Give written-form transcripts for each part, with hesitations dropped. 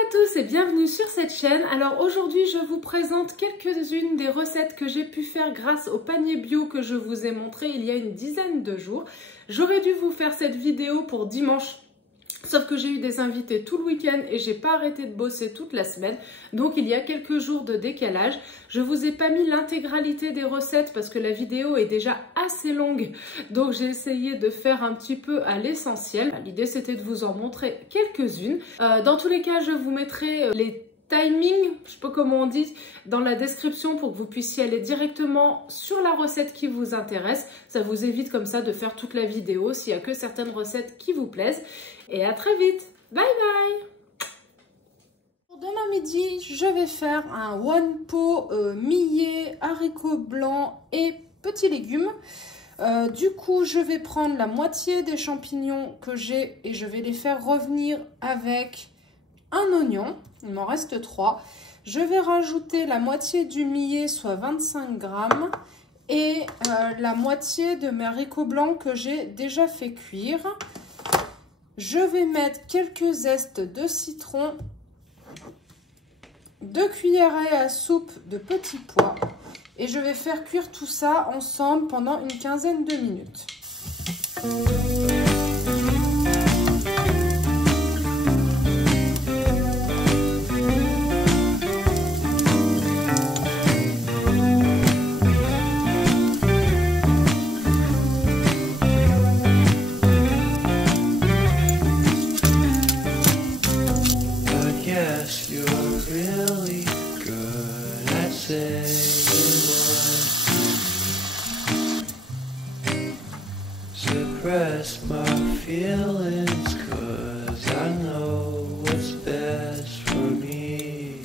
à tous et bienvenue sur cette chaîne. Alors aujourd'hui je vous présente quelques-unes des recettes que j'ai pu faire grâce au panier bio que je vous ai montré il y a une dizaine de jours. J'aurais dû vous faire cette vidéo pour dimanche, sauf que j'ai eu des invités tout le week-end et j'ai pas arrêté de bosser toute la semaine. Donc il y a quelques jours de décalage. Je vous ai pas mis l'intégralité des recettes parce que la vidéo est déjà assez longue. Donc j'ai essayé de faire un petit peu à l'essentiel. L'idée c'était de vous en montrer quelques-unes. Dans tous les cas, je vous mettrai les timing, je sais pas comment on dit, dans la description pour que vous puissiez aller directement sur la recette qui vous intéresse. Ça vous évite comme ça de faire toute la vidéo s'il n'y a que certaines recettes qui vous plaisent. Et à très vite. Bye bye. Pour demain midi, je vais faire un one pot millet, haricots blancs et petits légumes. Du coup, je vais prendre la moitié des champignons que j'ai et je vais les faire revenir avec un oignon. Il m'en reste 3. Je vais rajouter la moitié du millet, soit 25 grammes, et la moitié de mes haricots blancs que j'ai déjà fait cuire. Je vais mettre quelques zestes de citron, 2 cuillerées à soupe de petits pois, et je vais faire cuire tout ça ensemble pendant une quinzaine de minutes. Suppress my feelings, 'cause I know what's best for me.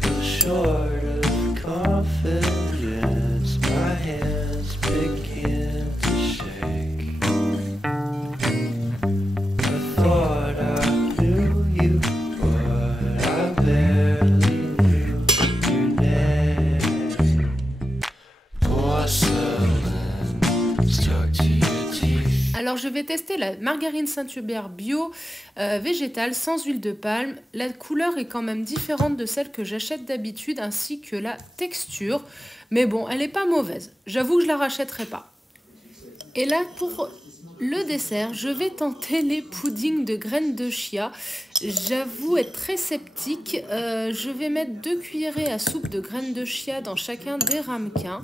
Feel short of confidence, my hands begin to shake. I thought I knew you, but I barely knew your name. Alors je vais tester la margarine Saint-Hubert bio végétale sans huile de palme. La couleur est quand même différente de celle que j'achète d'habitude ainsi que la texture. Mais bon, elle n'est pas mauvaise. J'avoue que je la rachèterai pas. Et là pour le dessert, je vais tenter les puddings de graines de chia. J'avoue être très sceptique. Je vais mettre 2 cuillerées à soupe de graines de chia dans chacun des ramequins.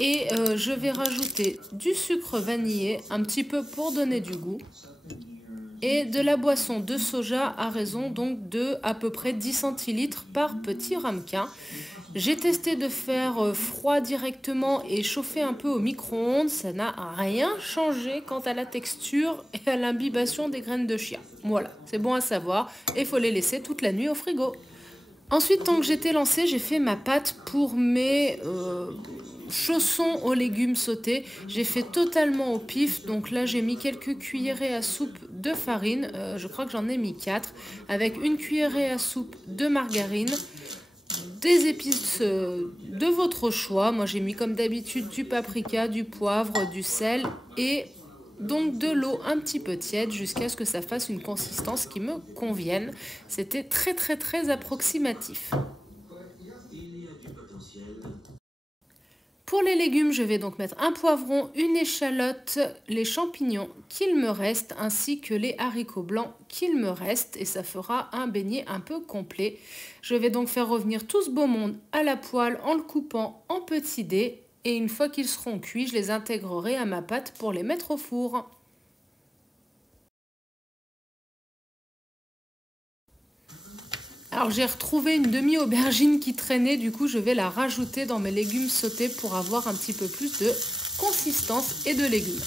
Et je vais rajouter du sucre vanillé, un petit peu pour donner du goût. Et de la boisson de soja à raison donc de à peu près 10 centilitres par petit ramequin. J'ai testé de faire froid directement et chauffer un peu au micro-ondes. Ça n'a rien changé quant à la texture et à l'imbibation des graines de chia. Voilà, c'est bon à savoir. Et il faut les laisser toute la nuit au frigo. Ensuite, tant que j'étais lancée, j'ai fait ma pâte pour mes chaussons aux légumes sautés. J'ai fait totalement au pif. Donc là, j'ai mis quelques cuillerées à soupe de farine. Je crois que j'en ai mis 4. Avec une cuillerée à soupe de margarine. Des épices de votre choix. Moi, j'ai mis comme d'habitude du paprika, du poivre, du sel et donc de l'eau un petit peu tiède jusqu'à ce que ça fasse une consistance qui me convienne. C'était très approximatif. Pour les légumes, je vais donc mettre un poivron, une échalote, les champignons qu'il me reste, ainsi que les haricots blancs qu'il me reste. Et ça fera un beignet un peu complet. Je vais donc faire revenir tout ce beau monde à la poêle en le coupant en petits dés. Et une fois qu'ils seront cuits, je les intégrerai à ma pâte pour les mettre au four. Alors j'ai retrouvé une demi-aubergine qui traînait, du coup je vais la rajouter dans mes légumes sautés pour avoir un petit peu plus de consistance et de légumes.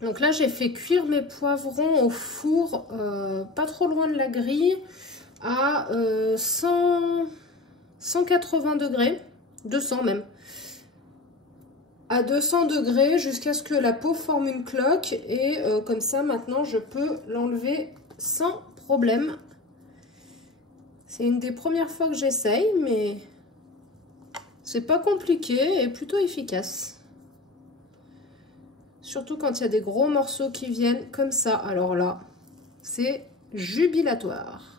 Donc là, j'ai fait cuire mes poivrons au four, pas trop loin de la grille, à 180 degrés, 200 même. À 200 degrés jusqu'à ce que la peau forme une cloque. Et comme ça, maintenant, je peux l'enlever sans problème. C'est une des premières fois que j'essaye, mais c'est pas compliqué et plutôt efficace. Surtout quand il y a des gros morceaux qui viennent comme ça. Alors là, c'est jubilatoire.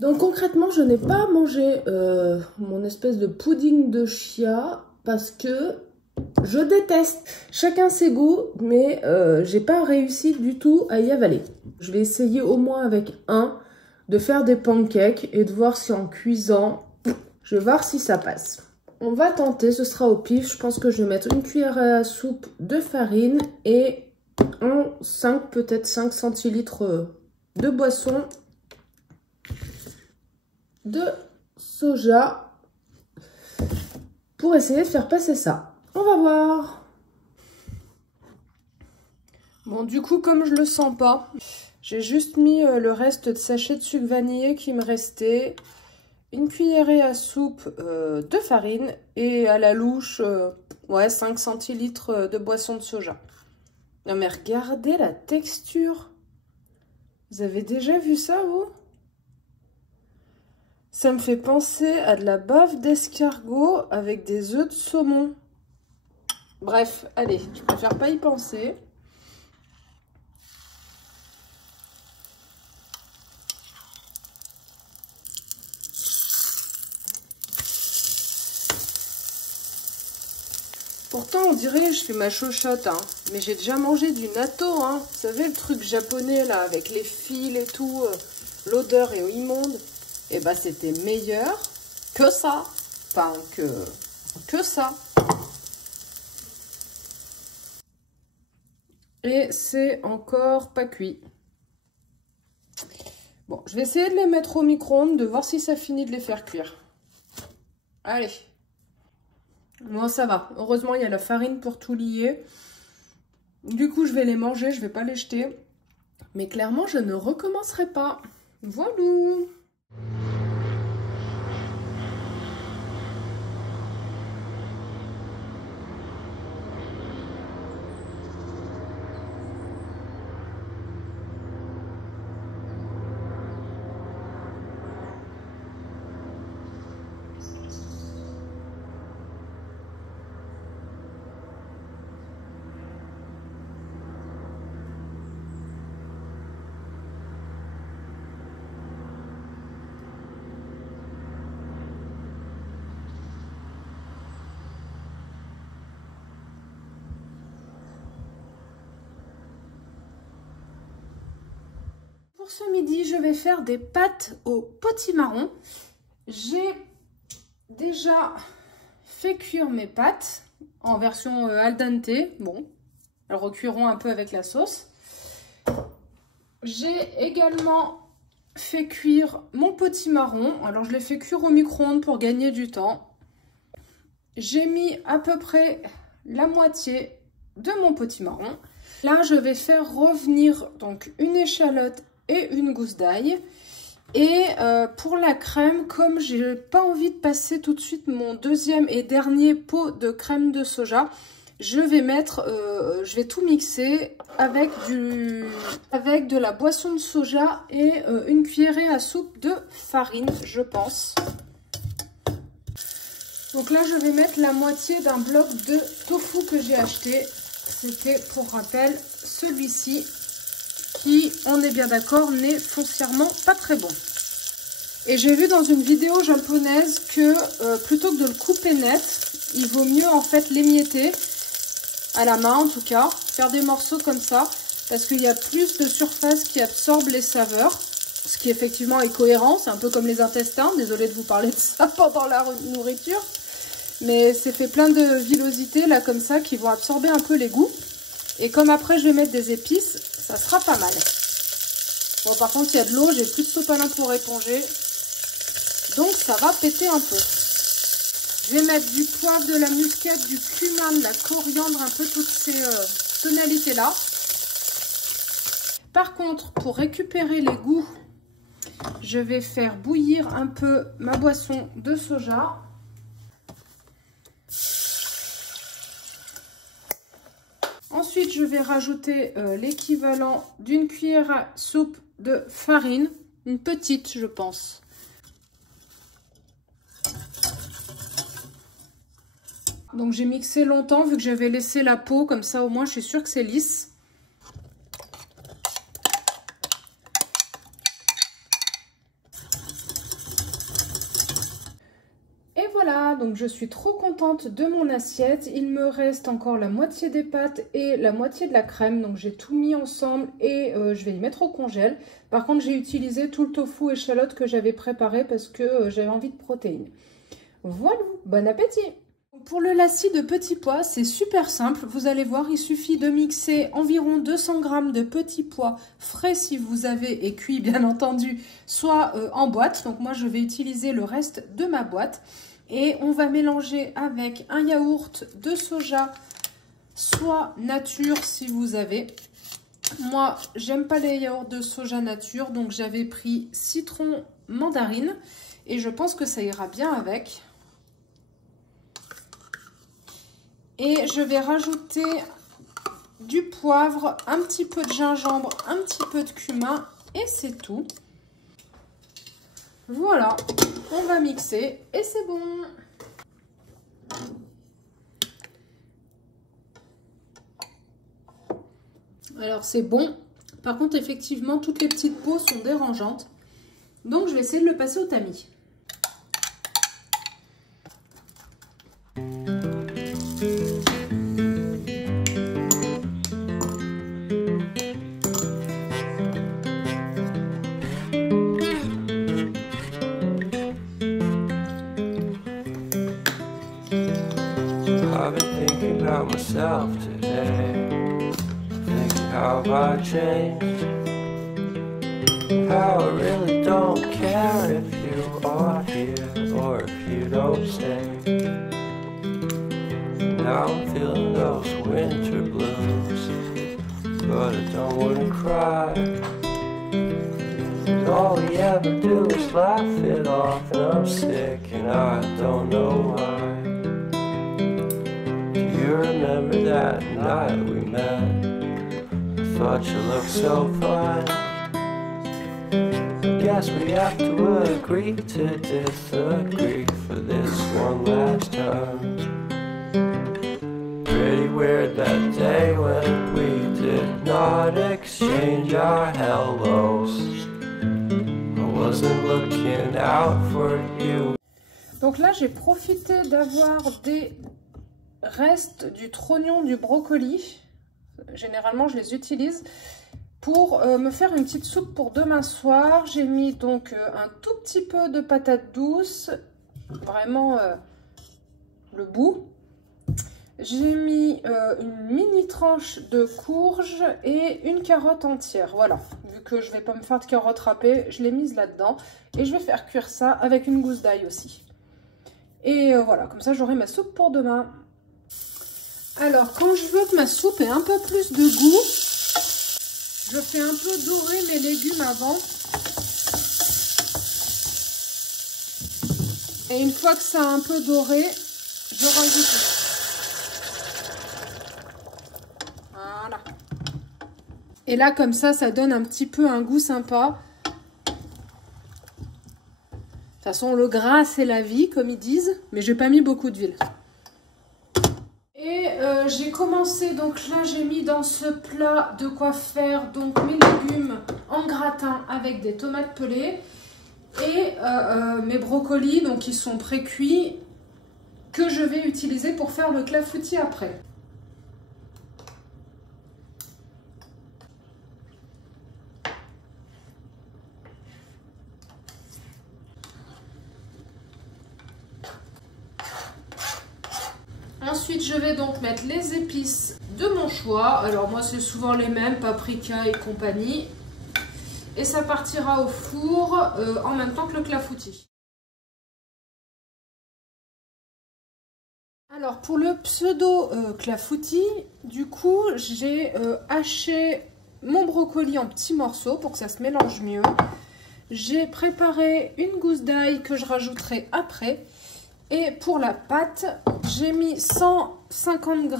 Donc concrètement, je n'ai pas mangé mon espèce de pudding de chia parce que je déteste. Chacun ses goûts, mais j'ai pas réussi du tout à y avaler. Je vais essayer au moins avec de faire des pancakes et de voir si en cuisant, je vais voir si ça passe. On va tenter, ce sera au pif. Je pense que je vais mettre une cuillère à soupe de farine et peut-être 5 centilitres de boisson de soja pour essayer de faire passer ça. On va voir. Bon, du coup, comme je le sens pas, j'ai juste mis le reste de sachet de sucre vanillé qui me restait, une cuillerée à soupe de farine et à la louche, 5 centilitres de boisson de soja. Non mais regardez la texture. Vous avez déjà vu ça, vous ? Ça me fait penser à de la bave d'escargot avec des œufs de saumon. Bref, allez, je préfère pas y penser. Pourtant, on dirait que je fais ma chochotte, hein. Mais j'ai déjà mangé du natto, hein. Vous savez, le truc japonais, là, avec les fils et tout, l'odeur est immonde. Et bah, c'était meilleur que ça. Enfin, que ça. Et c'est encore pas cuit. Bon, je vais essayer de les mettre au micro-ondes, de voir si ça finit de les faire cuire. Allez. Bon, ça va. Heureusement, il y a la farine pour tout lier. Du coup, je vais les manger, je vais pas les jeter. Mais clairement, je ne recommencerai pas. Voilà. Pour ce midi, je vais faire des pâtes au potimarron. J'ai déjà fait cuire mes pâtes en version al dente. Bon, elles recuiront un peu avec la sauce. J'ai également fait cuire mon potimarron. Alors, je l'ai fait cuire au micro-ondes pour gagner du temps. J'ai mis à peu près la moitié de mon potimarron. Là, je vais faire revenir donc une échalote et une gousse d'ail. Et pour la crème, comme j'ai pas envie de passer tout de suite mon deuxième et dernier pot de crème de soja, je vais tout mixer avec de la boisson de soja et une cuillerée à soupe de farine, je pense. Donc là, je vais mettre la moitié d'un bloc de tofu que j'ai acheté. C'était, pour rappel, celui-ci qui, on est bien d'accord, n'est foncièrement pas très bon. Et j'ai vu dans une vidéo japonaise que plutôt que de le couper net, il vaut mieux en fait l'émietter à la main en tout cas. Faire des morceaux comme ça parce qu'il y a plus de surface qui absorbe les saveurs. Ce qui effectivement est cohérent, c'est un peu comme les intestins. Désolée de vous parler de ça pendant la nourriture. Mais c'est fait plein de villosités là comme ça qui vont absorber un peu les goûts. Et comme après je vais mettre des épices, ça sera pas mal. Bon par contre il y a de l'eau, j'ai plus de sopalin pour éponger. Donc ça va péter un peu. Je vais mettre du poivre, de la muscade, du cumin, de la coriandre, un peu toutes ces tonalités là. Par contre pour récupérer les goûts, je vais faire bouillir un peu ma boisson de soja. Ensuite, je vais rajouter l'équivalent d'une cuillère à soupe de farine. Une petite, je pense. Donc, j'ai mixé longtemps vu que j'avais laissé la peau. Comme ça, au moins, je suis sûre que c'est lisse. Voilà, donc je suis trop contente de mon assiette. Il me reste encore la moitié des pâtes et la moitié de la crème. Donc j'ai tout mis ensemble et je vais y mettre au congèle. Par contre, j'ai utilisé tout le tofu échalote que j'avais préparé parce que j'avais envie de protéines. Voilà, bon appétit! Pour le lacis de petits pois, c'est super simple. Vous allez voir, il suffit de mixer environ 200 g de petits pois frais si vous avez, et cuits bien entendu, soit en boîte. Donc moi, je vais utiliser le reste de ma boîte. Et on va mélanger avec un yaourt de soja, soit nature si vous avez. Moi, j'aime pas les yaourts de soja nature, donc j'avais pris citron mandarine. Et je pense que ça ira bien avec. Et je vais rajouter du poivre, un petit peu de gingembre, un petit peu de cumin et c'est tout. Voilà, on va mixer et c'est bon. Alors c'est bon. Par contre, effectivement, toutes les petites peaux sont dérangeantes. Donc je vais essayer de le passer au tamis. I've been thinking about myself today, thinking how I changed, how I really don't care if you are here or if you don't stay. Now I'm feeling those winter blues, but I don't wanna cry. All we ever do is laugh it off, and I'm sick and I don't know why. You remember that night we met? I thought you looked so fine. Guess we have to agree to disagree for this one last time. Pretty weird that day when we did not exchange our hellos. I wasn't looking out for you. Donc là, j'ai profité d'avoir des restes du trognon, du brocoli. Généralement, je les utilise pour me faire une petite soupe pour demain soir. J'ai mis donc un tout petit peu de patates douces, vraiment le bout. J'ai mis une mini tranche de courge et une carotte entière. Voilà, vu que je ne vais pas me faire de carottes râpées, je l'ai mise là-dedans. Et je vais faire cuire ça avec une gousse d'ail aussi. Et voilà, comme ça j'aurai ma soupe pour demain. Alors, quand je veux que ma soupe ait un peu plus de goût, je fais un peu dorer mes légumes avant. Et une fois que ça a un peu doré, je rajoute. Voilà. Et là, comme ça donne un petit peu un goût sympa. De toute façon, le gras, c'est la vie, comme ils disent. Mais j'ai pas mis beaucoup d'huile. Et j'ai commencé, donc là, j'ai mis dans ce plat de quoi faire donc mes légumes en gratin avec des tomates pelées. Et mes brocolis, donc qui sont pré-cuits, que je vais utiliser pour faire le clafoutis après. Ensuite, je vais donc mettre les épices de mon choix. Alors moi, c'est souvent les mêmes, paprika et compagnie. Et ça partira au four en même temps que le clafoutis. Alors pour le pseudo clafoutis, du coup, j'ai haché mon brocoli en petits morceaux pour que ça se mélange mieux. J'ai préparé une gousse d'ail que je rajouterai après. Et pour la pâte, j'ai mis 150 g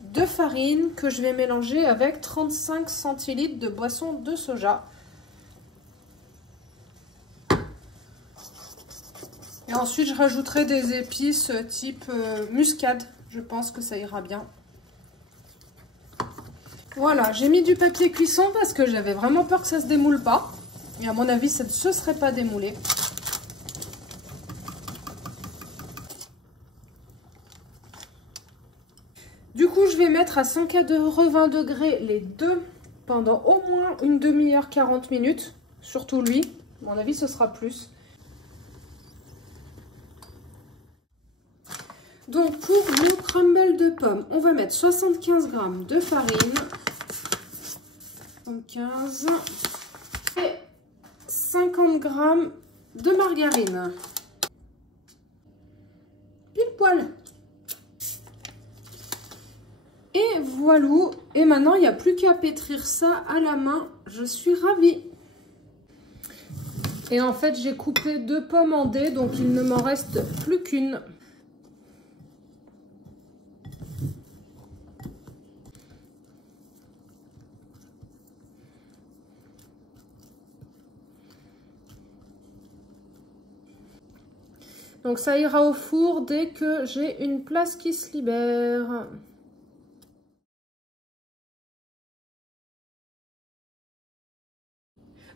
de farine que je vais mélanger avec 35 centilitres de boisson de soja. Et ensuite, je rajouterai des épices type muscade. Je pense que ça ira bien. Voilà, j'ai mis du papier cuisson parce que j'avais vraiment peur que ça se démoule pas. Et à mon avis, ça ne se serait pas démoulé. Du coup, je vais mettre à 180 degrés les deux pendant au moins une demi-heure, 40 minutes. Surtout lui. À mon avis, ce sera plus. Donc, pour mon crumble de pommes, on va mettre 75 g de farine. 75 et 50 g de margarine. Pile poil. Et voilà. Et maintenant, il n'y a plus qu'à pétrir ça à la main. Je suis ravie. Et en fait, j'ai coupé 2 pommes en dés, donc il ne m'en reste plus qu'une. Donc ça ira au four dès que j'ai une place qui se libère.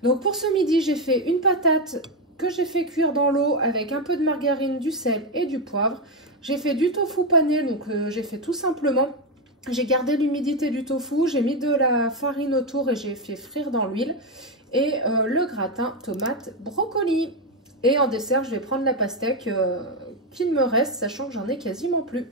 Donc pour ce midi, j'ai fait une patate que j'ai fait cuire dans l'eau avec un peu de margarine, du sel et du poivre. J'ai fait du tofu pané, donc j'ai fait tout simplement. J'ai gardé l'humidité du tofu, j'ai mis de la farine autour et j'ai fait frire dans l'huile. Et le gratin tomate brocoli. Et en dessert, je vais prendre la pastèque qu'il me reste, sachant que j'en ai quasiment plus.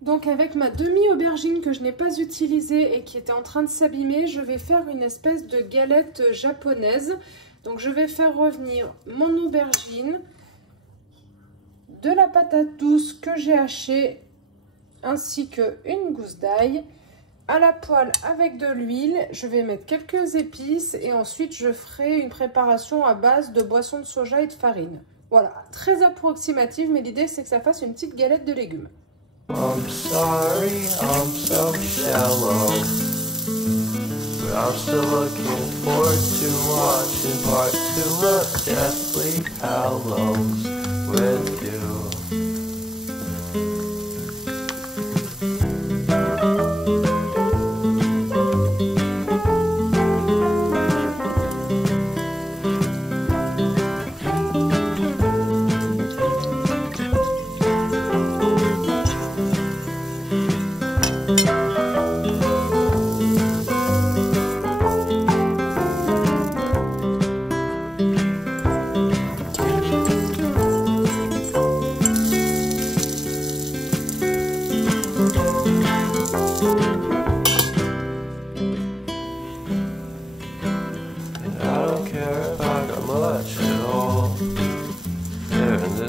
Donc avec ma demi-aubergine que je n'ai pas utilisée et qui était en train de s'abîmer, je vais faire une espèce de galette japonaise. Donc je vais faire revenir mon aubergine, de la patate douce que j'ai hachée, ainsi qu'une gousse d'ail. À la poêle avec de l'huile, je vais mettre quelques épices et ensuite je ferai une préparation à base de boisson de soja et de farine. Voilà, très approximative, mais l'idée c'est que ça fasse une petite galette de légumes. I'm sorry, I'm so shallow, but I'm still looking forward to watching part 2 of Deathly Hallows with you.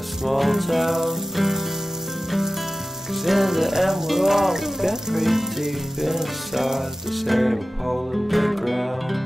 Small town, 'cause in the end we're all buried deep inside the same hole in the ground.